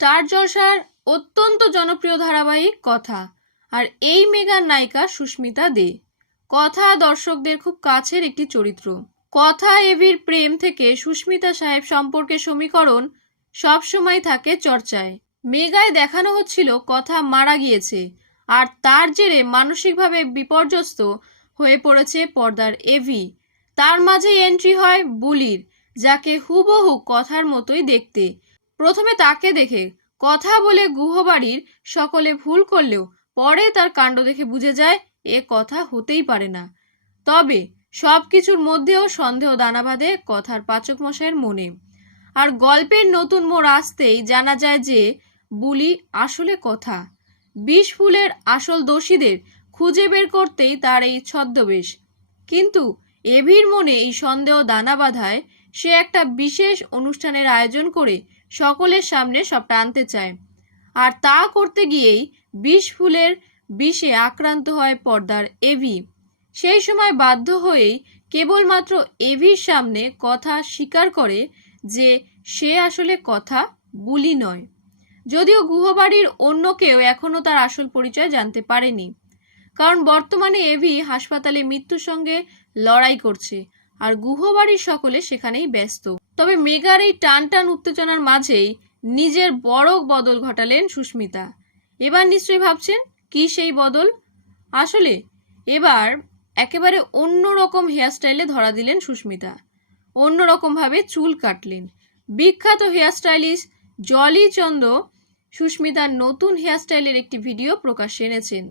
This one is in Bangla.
স্টার জলসার অত্যন্ত জনপ্রিয় ধারাবাহিক কথা। আর এই মেগার নায়িকা সুস্মিতা দে। কথা দর্শকদের খুব কাছের একটি চরিত্র। কথা এভির প্রেম থেকে সুস্মিতা সাহেব সম্পর্কে সমীকরণ সবসময় থাকে চর্চায়। মেগায় দেখানো হচ্ছিল কথা মারা গিয়েছে, আর তার জেরে মানসিকভাবে বিপর্যস্ত হয়ে পড়েছে পর্দার এভি। তার মাঝে এন্ট্রি হয় বুলির, যাকে হুবহু কথার মতোই দেখতে। প্রথমে তাকে দেখে, কথা বলে গুহবাড়ির সকলে ভুল করলেও পরে তার কাণ্ড দেখে বুঝে যায়, এ কথা হতেই পারে না। তবে সব কিছুর মধ্যেও সন্দেহ দানা বাঁধে কথার পাচক মশাইয়ের মনে। আর গল্পের নতুন মোড় আসতেই জানা যায় যে বুলি আসলে কথা। বিষ ফুলের আসল দোষীদের খুঁজে বের করতেই তার এই ছদ্মবেশ। কিন্তু এভির মনে এই সন্দেহ দানা বাঁধায় সে একটা বিশেষ অনুষ্ঠানের আয়োজন করে সকলের সামনে সবটা আনতে চায়। আর তা করতে গিয়েই বিষ ফুলের বিষে আক্রান্ত হয় পর্দার এভি। সেই সময় বাধ্য হয়েই কেবলমাত্র এভির সামনে কথা স্বীকার করে যে সে আসলে কথা বুলি নয়। যদিও গুহবাড়ির অন্য কেউ এখনও তার আসল পরিচয় জানতে পারেনি। কারণ বর্তমানে এভি হাসপাতালে মৃত্যুর সঙ্গে লড়াই করছে। আর গুহবাড়ির সকলে সেখানেই ব্যস্ত। তবে মেগার এই টান টান উত্তেজনার মাঝেই নিজের বড় বদল ঘটালেন সুস্মিতা। এবার নিশ্চয়ই ভাবছেন, কি সেই বদল? আসলে এবার একেবারে অন্য রকম হেয়ারস্টাইলে ধরা দিলেন সুস্মিতা। অন্যরকমভাবে চুল কাটলেন। বিখ্যাত হেয়ারস্টাইলিস্ট জলি চন্দ সুস্মিতার নতুন হেয়ারস্টাইলের একটি ভিডিও প্রকাশ্যে এনেছেন।